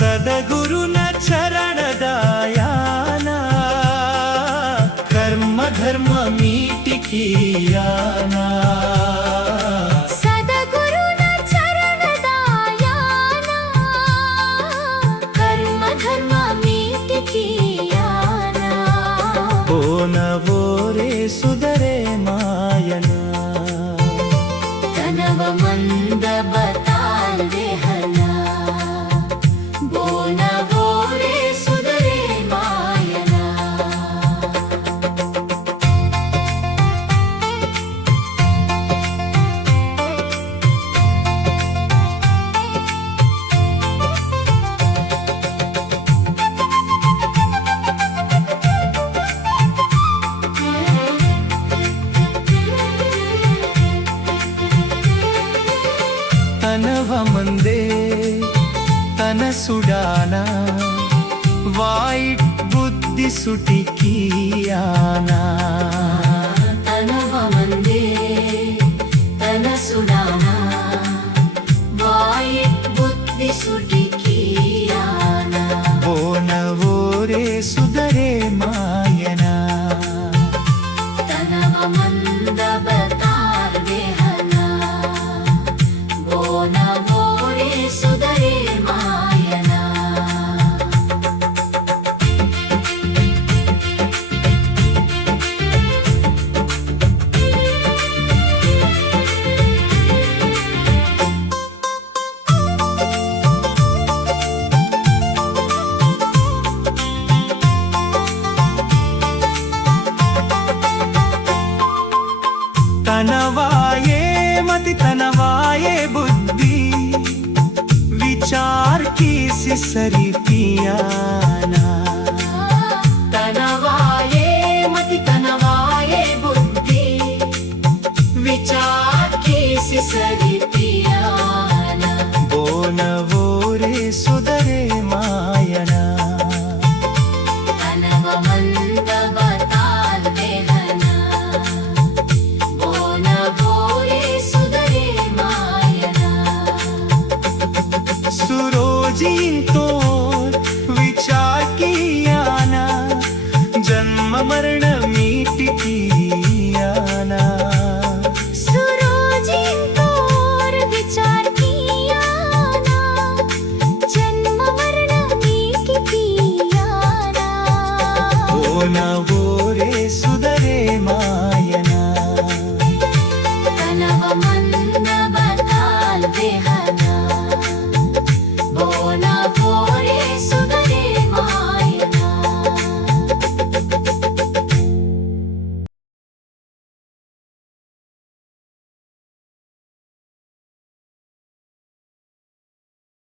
सद्गुरुन चरणदायाना कर्म धर्म मीटिकियाना सद्गुरुन चरणदायाना कर्म धर्म मीटिकियाना ओ नवो रे सुधरे मायना तनव मंद बताल देहना बोनवो रे सुधरे मायना तनव मंदे तन सुडाना वाइट बुद्धि सुटिकियाना तनव मंदे तन सुडाना वाइट बुद्धि सुटिकियाना ओ नवो रे सुधरे मायना तनव मंद बताल देहना बोनवो रे सुधरे मायना तनवाये मति तनवाये बुद्धि विचार की सिसरी पियाना तनवाये मति तनवाये बुद्धि विचार की सिसरी पियाना ओ नवो रे सुधरे मायना तनव मंद बताल देहना बोनवो रे सुधरे मायना सुरोजीन तोर विचार कियाना जन्म मरण मीटिकियाना सुरोजिन तोर विचार कियाना जन्म मरण मीटिकियाना ओ नवो